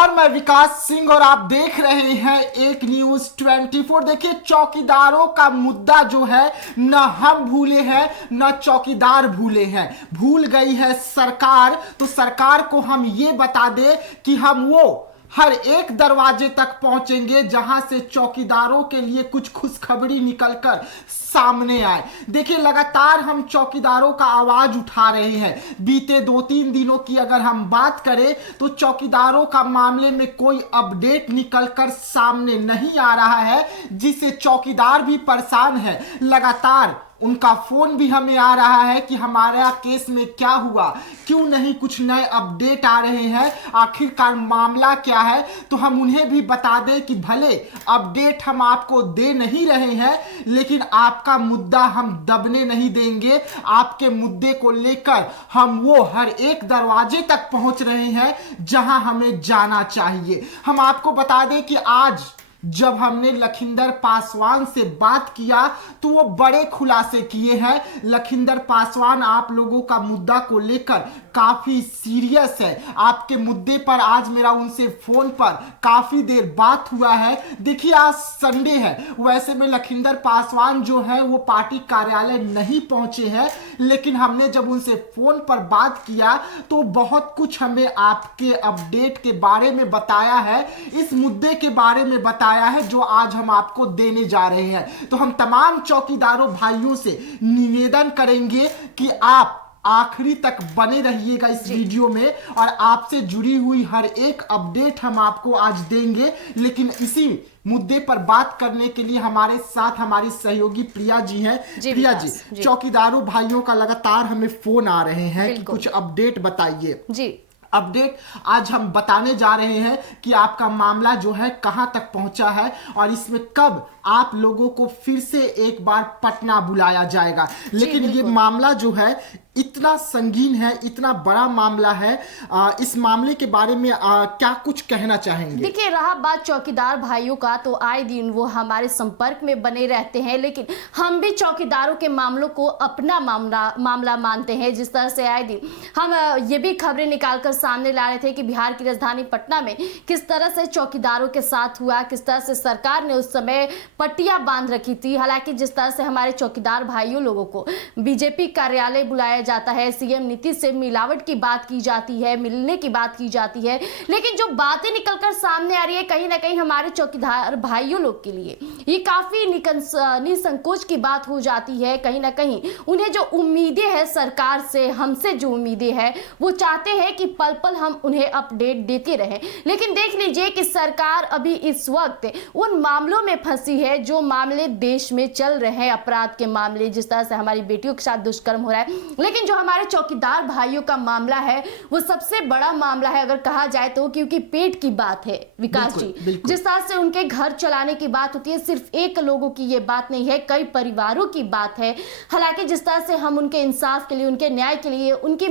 नमस्कार, मैं विकास सिंह और आप देख रहे हैं एक न्यूज 24। देखिए, चौकीदारों का मुद्दा जो है न हम भूले हैं न चौकीदार भूले हैं। भूल गई है सरकार, तो सरकार को हम ये बता दे कि हम वो हर एक दरवाजे तक पहुंचेंगे जहां से चौकीदारों के लिए कुछ खुशखबरी निकलकर सामने आए। देखिए, लगातार हम चौकीदारों का आवाज उठा रहे हैं। बीते 2-3 दिनों की अगर हम बात करें तो चौकीदारों का मामले में कोई अपडेट निकलकर सामने नहीं आ रहा है, जिससे चौकीदार भी परेशान है। लगातार उनका फोन भी हमें आ रहा है कि हमारा केस में क्या हुआ, क्यों नहीं कुछ नए अपडेट आ रहे हैं, आखिरकार मामला क्या है। तो हम उन्हें भी बता दें कि भले अपडेट हम आपको दे नहीं रहे हैं, लेकिन आपका मुद्दा हम दबने नहीं देंगे। आपके मुद्दे को लेकर हम वो हर एक दरवाजे तक पहुंच रहे हैं जहां हमें जाना चाहिए। हम आपको बता दें कि आज जब हमने लखिंदर पासवान से बात किया तो वो बड़े खुलासे किए हैं। लखिंदर पासवान आप लोगों का मुद्दा को लेकर काफी सीरियस है। आपके मुद्दे पर आज मेरा उनसे फोन पर काफी देर बात हुआ है। देखिए, आज संडे है, वैसे में लखिंदर पासवान जो है वो पार्टी कार्यालय नहीं पहुंचे हैं, लेकिन हमने जब उनसे फोन पर बात किया तो बहुत कुछ हमें आपके अपडेट के बारे में बताया है, इस मुद्दे के बारे में बताया है जो आज हम आपको देने जा रहे हैं। तो हम तमाम चौकीदारों भाइयों से निवेदन करेंगे कि आप आखिरी तक बने रहिएगा इस वीडियो में, और आपसे जुड़ी हुई हर एक अपडेट हम आपको आज देंगे। लेकिन इसी मुद्दे पर बात करने के लिए हमारे साथ हमारी सहयोगी प्रिया जी हैं। प्रिया जी, चौकीदारों भाइयों का लगातार हमें फोन आ रहे हैं कि कुछ अपडेट बताइए। जी, अपडेट आज हम बताने जा रहे हैं कि आपका मामला जो है कहां तक पहुंचा है और इसमें कब आप लोगों को फिर से एक बार पटना बुलाया जाएगा। लेकिन ये मामला जो है इतना संगीन है, इतना बड़ा मामला है, इस मामले के बारे में क्या कुछ कहना चाहेंगे? देखिए, रहा बात चौकीदार भाइयों का, तो आए दिन वो हमारे संपर्क में बने रहते हैं, लेकिन हम भी चौकीदारों के मामलों को अपना मामला मानते हैं। जिस तरह से आए दिन हम ये भी खबरें निकालकर सामने ला रहे थे कि बिहार की राजधानी पटना में किस तरह से चौकीदारों के साथ हुआ, किस तरह से सरकार ने उस समय पट्टियां बांध रखी थी। हालांकि जिस तरह से हमारे चौकीदार भाइयों लोगों को बीजेपी कार्यालय बुलाया जाता है, सीएम नीतीश से मिलावट की बात की जाती है, मिलने की बात की जाती है, लेकिन जो बातें निकलकर सामने आ रही है कहीं ना कहीं हमारे चौकीदार भाइयों लोग के लिए ये काफी निसंकोच की बात हो जाती है। कहीं ना कहीं उन्हें जो उम्मीदें हैं सरकार से, हमसे जो उम्मीदें हैं, वो चाहते हैं कि पल पल हम उन्हें अपडेट देते रहें। लेकिन देख लीजिए कि सरकार अभी इस वक्त उन मामलों में फंसी है जो मामले देश में चल रहे हैं, अपराध के मामले, जिस तरह से हमारी बेटियों के साथ दुष्कर्म हो रहा है। लेकिन जो हमारे चौकीदार भाइयों का मामला है वो सबसे बड़ा मामला है अगर कहा जाए तो, क्योंकि पेट की बात है विकास जी। जिस तरह से उनके घर चलाने की बात होती है, सिर्फ एक लोगों की ये बात नहीं है, कई परिवारों की बात है। हालांकि जिस तरह से हम उनके इंसाफ के लिए, उनके न्याय के लिए, उनकी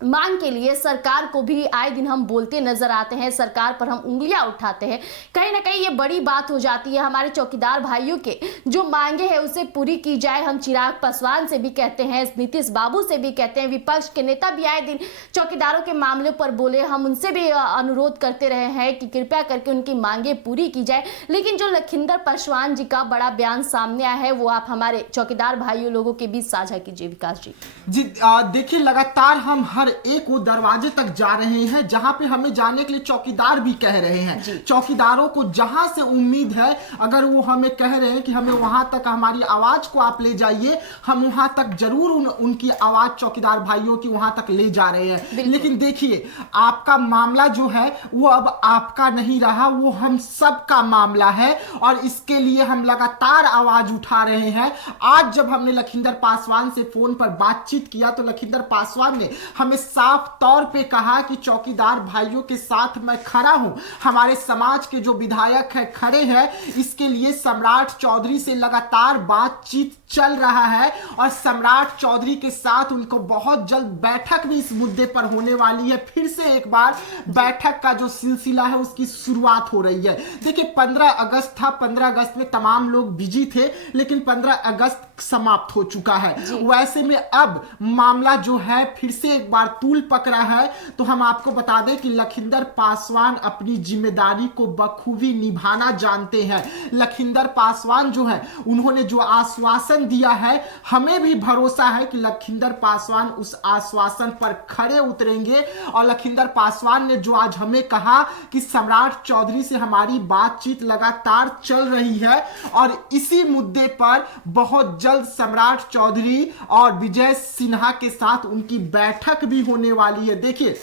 मांग के लिए सरकार को भी आए दिन हम बोलते नजर आते हैं, सरकार पर हम उंगलियां उठाते हैं। कहीं ना कहीं ये बड़ी बात हो जाती है। हमारे चौकीदार भाइयों के जो मांगे हैं उसे पूरी की जाए। हम चिराग पासवान से भी कहते हैं, नीतीश बाबू से भी कहते हैं, विपक्ष के नेता भी आए दिन चौकीदारों के मामले पर बोले। हम उनसे भी अनुरोध करते रहे हैं कि कृपया करके उनकी मांगे पूरी की जाए। लेकिन जो लखिंदर पासवान जी का बड़ा बयान सामने आया है वो आप हमारे चौकीदार भाइयों लोगों के बीच साझा कीजिए विकास जी। देखिए, लगातार हम हर एक वो दरवाजे तक जा रहे हैं जहां पे हमें जाने के लिए चौकीदार भी कह रहे हैं। चौकीदारों को जहां से उम्मीद है, अगर वो हमें कह रहे हैं कि हमें वहां तक हमारी आवाज को आप ले जाइए, हम वहां तक जरूर उनकी आवाज चौकीदार भाइयों की वहां तक ले जा रहे हैं। लेकिन देखिए, आपका मामला जो है वो अब आपका नहीं रहा, वो हम सबका मामला है और इसके लिए हम लगातार आवाज उठा रहे हैं। आज जब हमने लखिंदर पासवान से फोन पर बातचीत किया तो लखिंदर पासवान ने हमें साफ तौर पे कहा कि चौकीदार भाइयों के साथ मैं खड़ा हूं, हमारे समाज के जो विधायक है खड़े हैं, इसके लिए सम्राट चौधरी से लगातार बातचीत चल रहा है और सम्राट चौधरी के साथ उनको बहुत जल्द बैठक भी इस मुद्दे पर होने वाली है। फिर से एक बार बैठक का जो सिलसिला है उसकी शुरुआत हो रही है। देखिए, 15 अगस्त था, 15 अगस्त में तमाम लोग बिजी थे, लेकिन 15 अगस्त समाप्त हो चुका है। वैसे में अब मामला जो है फिर से एक बार तूल पकड़ा है, तो हम आपको बता दें कि लखिंदर पासवान अपनी जिम्मेदारी को बखूबी निभाना जानते हैं। लखिंदर पासवान जो है उन्होंने जो आश्वासन दिया है, हमें भी भरोसा है कि लखिंदर पासवान उस आश्वासन पर खड़े उतरेंगे। और लखिंदर पासवान ने जो आज हमें कहा कि सम्राट चौधरी से हमारी बातचीत लगातार चल रही है और इसी मुद्दे पर बहुत जल्द सम्राट चौधरी और विजय सिन्हा के साथ उनकी बैठक भी होने वाली है। देखिए,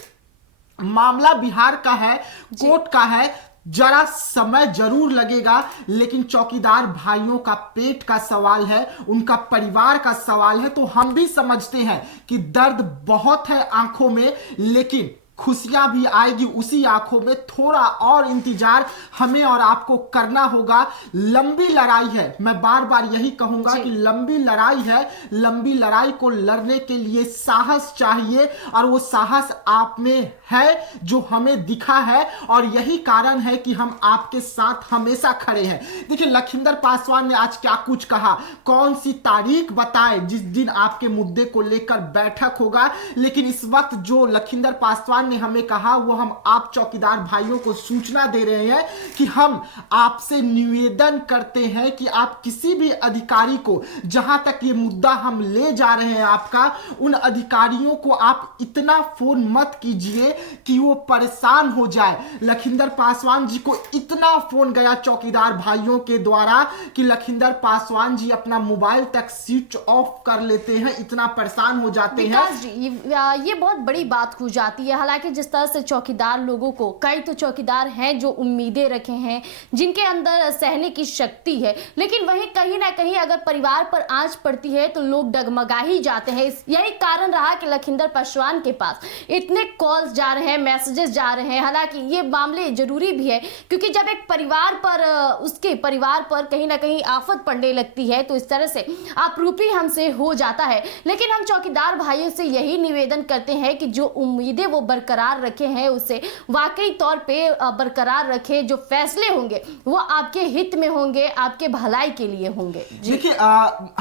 मामला बिहार का है, कोर्ट का है, जरा समय जरूर लगेगा, लेकिन चौकीदार भाइयों का पेट का सवाल है, उनका परिवार का सवाल है। तो हम भी समझते हैं कि दर्द बहुत है आंखों में, लेकिन खुशियां भी आएगी उसी आंखों में। थोड़ा और इंतजार हमें और आपको करना होगा। लंबी लड़ाई है, मैं बार बार यही कहूंगा कि लंबी लड़ाई है। लंबी लड़ाई को लड़ने के लिए साहस चाहिए और वो साहस आप में है जो हमें दिखा है, और यही कारण है कि हम आपके साथ हमेशा खड़े हैं। देखिए, लखिंदर पासवान ने आज क्या कुछ कहा, कौन सी तारीख बताए जिस दिन आपके मुद्दे को लेकर बैठक होगा, लेकिन इस वक्त जो लखिंदर पासवान ने हमें कहा वो हम आप चौकीदार भाइयों को सूचना दे रहे हैं कि हम आपसे निवेदन करते हैं कि आप किसी भी अधिकारी को, जहां तक ये मुद्दा हम ले जा रहे हैं आपका, उन अधिकारियों को आप इतना फोन मत कीजिए कि वो परेशान हो जाए। लखिंदर पासवान जी को इतना फोन गया चौकीदार भाइयों के द्वारा कि लखिंदर पासवान जी अपना मोबाइल तक स्विच ऑफ कर लेते हैं, इतना परेशान हो जाते हैं। विकास जी, ये बहुत बड़ी बात हो जाती है। हालांकि जिस तरह से चौकीदार लोगों को, कई तो चौकीदार हैं जो उम्मीदें रखे हैं, जिनके अंदर सहने की शक्ति है, लेकिन वहीं कहीं ना कहीं अगर परिवार पर आंच पड़ती है तो लोग डगमगा ही जाते हैं। यही कारण रहा कि लखिंदर पासवान के पास इतने कॉल्स जा रहे हैं, मैसेजेस जा रहे हैं। हालांकि ये मामले जरूरी भी है, क्योंकि जब एक परिवार पर, उसके परिवार पर कहीं ना कहीं आफत पड़ने लगती है तो इस तरह से आपरूपी हमसे हो जाता है। लेकिन हम चौकीदार भाइयों से यही निवेदन करते हैं कि जो उम्मीदें वो बरकरार रखे हैं उसे वाकई तौर पे बरकरार रखें। जो फैसले होंगे वो आपके हित में होंगे, आपके भलाई के लिए होंगे। देखिए,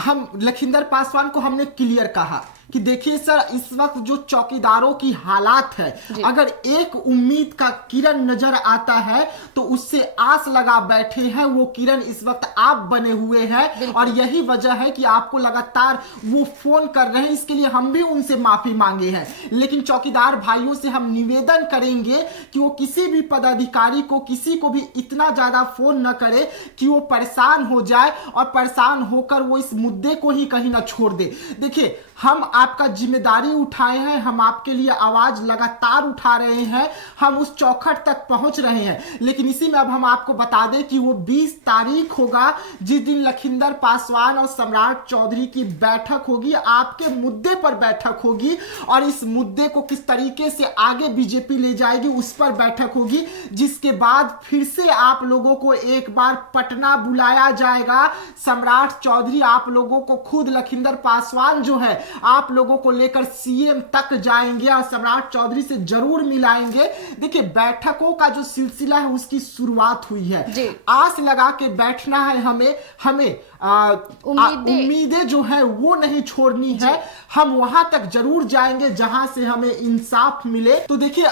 हम लखिंदर पासवान को हमने क्लियर कहा कि देखिए सर, इस वक्त जो चौकीदारों की हालात है, अगर एक उम्मीद का किरण नजर आता है तो उससे आस लगा बैठे हैं, वो किरण इस वक्त आप बने हुए हैं, और यही वजह है कि आपको लगातार वो फोन कर रहे हैं। इसके लिए हम भी उनसे माफी मांगे हैं, लेकिन चौकीदार भाइयों से हम निवेदन करेंगे कि वो किसी भी पदाधिकारी को, किसी को भी इतना ज्यादा फोन न करे कि वो परेशान हो जाए और परेशान होकर वो इस मुद्दे को ही कहीं ना छोड़ दे। देखिए, हम आपका जिम्मेदारी उठाए हैं, हम आपके लिए आवाज लगातार उठा रहे हैं, हम उस चौखट तक पहुंच रहे हैं, लेकिन इसी में अब हम आपको बता दें कि वो 20 तारीख होगा जिस दिन लखिंदर पासवान और सम्राट चौधरी की बैठक होगी, आपके मुद्दे पर बैठक होगी, और इस मुद्दे को किस तरीके से आगे बीजेपी ले जाएगी उस पर बैठक होगी, जिसके बाद फिर से आप लोगों को एक बार पटना बुलाया जाएगा। सम्राट चौधरी आप लोगों को खुद, लखिंदर पासवान जो है आप लोगों को लेकर सीएम तक जाएंगे और सम्राट चौधरी से जरूर मिलाएंगे। देखिए, बैठकों का जो सिलसिला है उसकी शुरुआत हुई है, आस लगा के बैठना है हमें उम्मीदें जो है वो नहीं छोड़नी है। हम वहां तक जरूर जाएंगे जहां से हमें इंसाफ मिले। तो देखिए,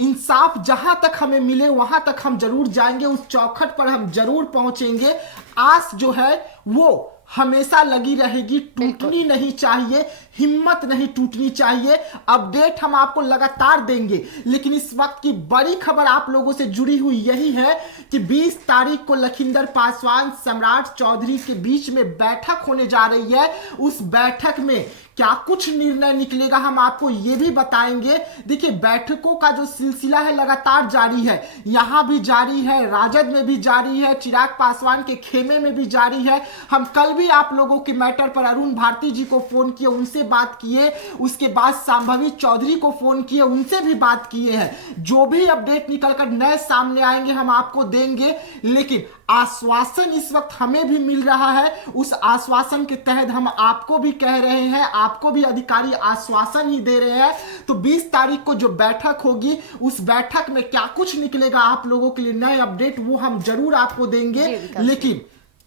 इंसाफ जहां तक हमें मिले वहां तक हम जरूर जाएंगे, उस चौखट पर हम जरूर पहुंचेंगे। आस जो है वो हमेशा लगी रहेगी, टूटनी नहीं चाहिए, हिम्मत नहीं टूटनी चाहिए। अपडेट हम आपको लगातार देंगे, लेकिन इस वक्त की बड़ी खबर आप लोगों से जुड़ी हुई यही है कि 20 तारीख को लखिंदर पासवान सम्राट चौधरी के बीच में बैठक होने जा रही है। उस बैठक में क्या कुछ निर्णय निकलेगा हम आपको ये भी बताएंगे। देखिए, बैठकों का जो सिलसिला है लगातार जारी है, यहां भी जारी है, राजद में भी जारी है, चिराग पासवान के खेमे में भी जारी है। हम कल भी आप लोगों के मैटर पर अरुण भारती जी को फोन किए, उनसे बात किए, उसके बाद संभवी चौधरी को फोन किए, उनसे भी बात किए हैं। जो भी अपडेट निकलकर नए सामने आएंगे हम आपको देंगे, लेकिन आश्वासन इस वक्त हमें भी मिल रहा है। उस आश्वासन के तहत हम आपको भी कह रहे हैं, आपको भी अधिकारी आश्वासन ही दे रहे हैं। तो 20 तारीख को जो बैठक होगी, उस बैठक में क्या कुछ निकलेगा आप लोगों के लिए नए अपडेट वो हम जरूर आपको देंगे। लेकिन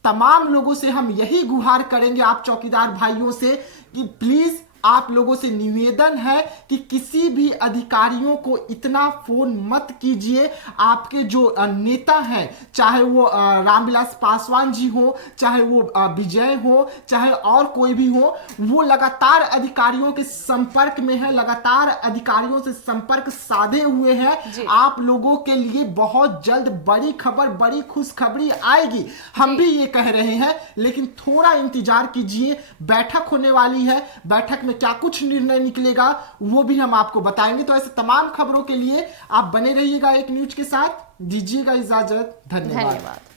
तमाम लोगों से हम यही गुहार करेंगे, आप चौकीदार भाइयों से, कि प्लीज आप लोगों से निवेदन है कि किसी भी अधिकारियों को इतना फोन मत कीजिए। आपके जो नेता हैं, चाहे वो रामविलास पासवान जी हो, चाहे वो विजय हो, चाहे और कोई भी हो, वो लगातार अधिकारियों के संपर्क में है, लगातार अधिकारियों से संपर्क साधे हुए हैं। आप लोगों के लिए बहुत जल्द बड़ी खबर, बड़ी खुशखबरी आएगी, हम भी ये कह रहे हैं। लेकिन थोड़ा इंतजार कीजिए, बैठक होने वाली है, बैठक में क्या कुछ निर्णय निकलेगा वो भी हम आपको बताएंगे। तो ऐसे तमाम खबरों के लिए आप बने रहिएगा एक न्यूज के साथ। दीजिएगा इजाजत, धन्यवाद।